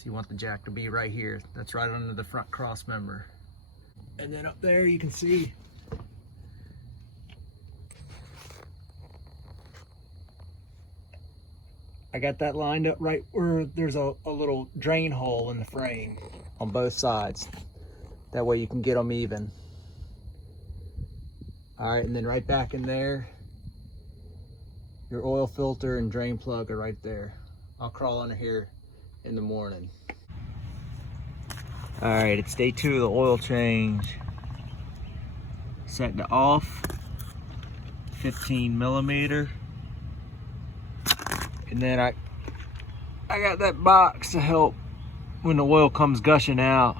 So you want the jack to be right here. That's right under the front cross member. And then up there you can see I got that lined up right where there's a little drain hole in the frame on both sides. That way you can get them even. All right, and then right back in there, your oil filter and drain plug are right there. I'll crawl under here in the morning. All right, it's day 2 of the oil change. Set to off, 15 millimeter. And then I got that box to help when the oil comes gushing out,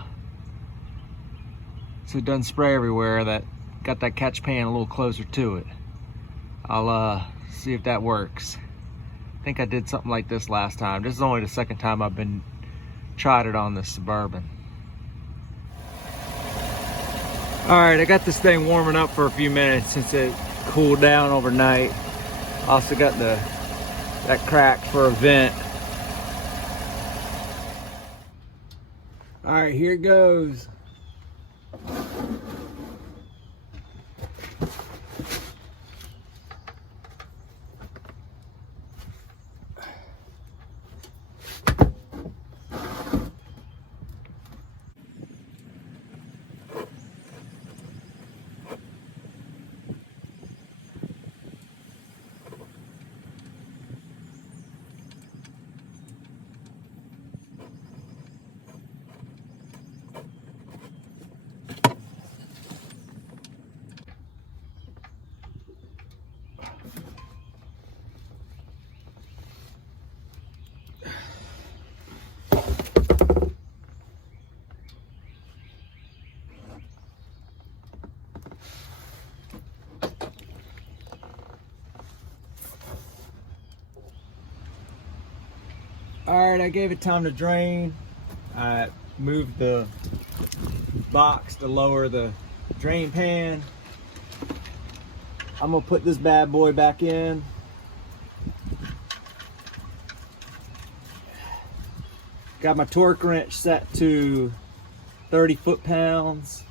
so it doesn't spray everywhere. That got that catch pan a little closer to it. I'll see if that works. I think I did something like this last time. This is only the second time I've been tried it on this Suburban. All right, I got this thing warming up for a few minutes since it cooled down overnight. Also got that crack for a vent. All right, here it goes. All right, I gave it time to drain. I moved the box to lower the drain pan. I'm gonna put this bad boy back in. Got my torque wrench set to 30 foot-pounds.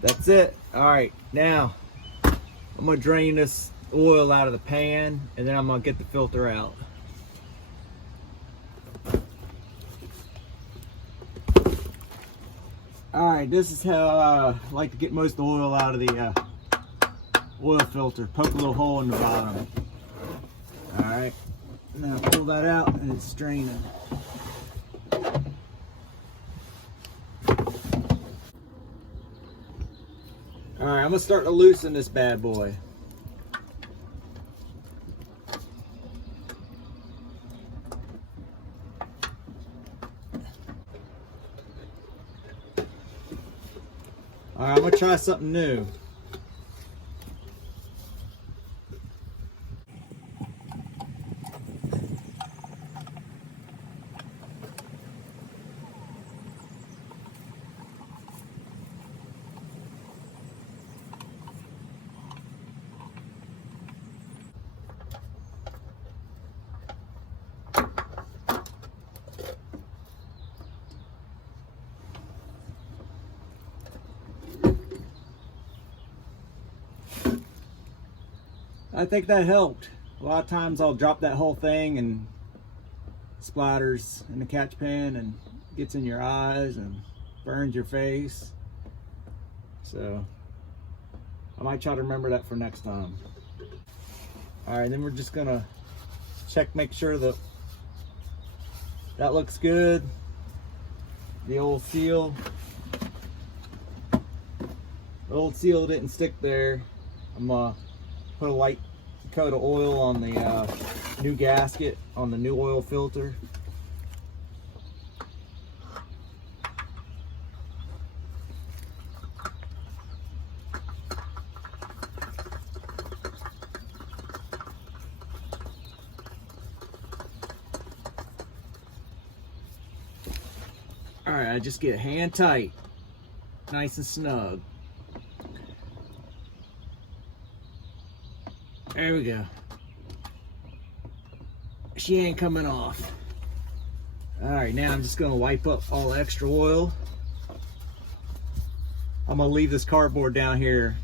That's it. All right, now I'm gonna drain this oil out of the pan, and then I'm gonna get the filter out. All right, this is how I like to get most of the oil out of the oil filter. Poke a little hole in the bottom. All right, now pull that out and it's draining. All right, I'm gonna start to loosen this bad boy. All right, I'm gonna try something new. I think that helped. A lot of times I'll drop that whole thing and splatters in the catch pan and gets in your eyes and burns your face. So I might try to remember that for next time. All right, then we're just gonna check, make sure that looks good. The old seal didn't stick there. I'm gonna put a light coat of oil on the new gasket on the new oil filter. right, I just get hand tight, nice and snug. There we go. She ain't coming off. All right, now I'm just gonna wipe up all the extra oil. I'm gonna leave this cardboard down here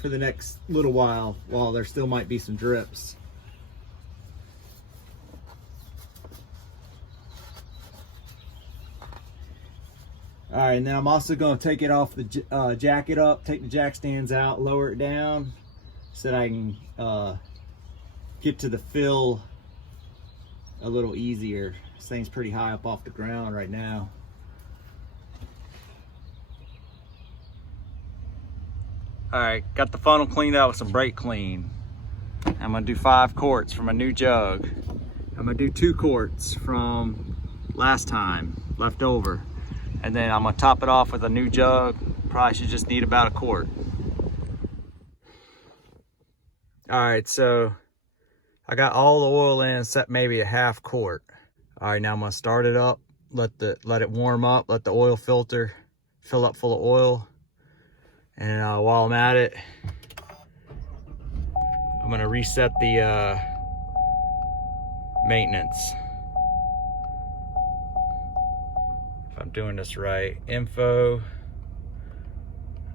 for the next little while there still might be some drips. All right, and then I'm also gonna take it off the jacket up, take the jack stands out, lower it down so that I can get to the fill a little easier. This thing's pretty high up off the ground right now. All right, got the funnel cleaned out with some brake clean. I'm gonna do 5 quarts from a new jug. I'm gonna do 2 quarts from last time, left over. And then I'm gonna top it off with a new jug. Probably should just need about 1 quart. All right, so I got all the oil in except maybe a 1/2 quart. All right, now I'm gonna start it up, let it warm up, let the oil filter fill up full of oil. And while I'm at it, I'm gonna reset the maintenance. If I'm doing this right, info.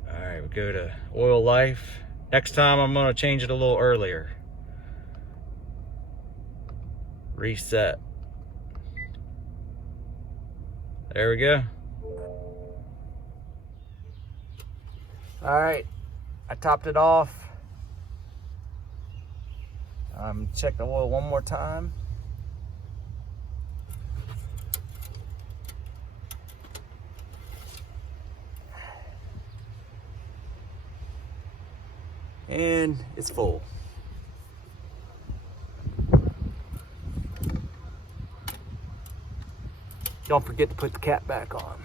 All right, we go to oil life. Next time I'm gonna change it a little earlier. Reset. There we go. All right, I topped it off. Check the oil one more time. And it's full. Don't forget to put the cap back on.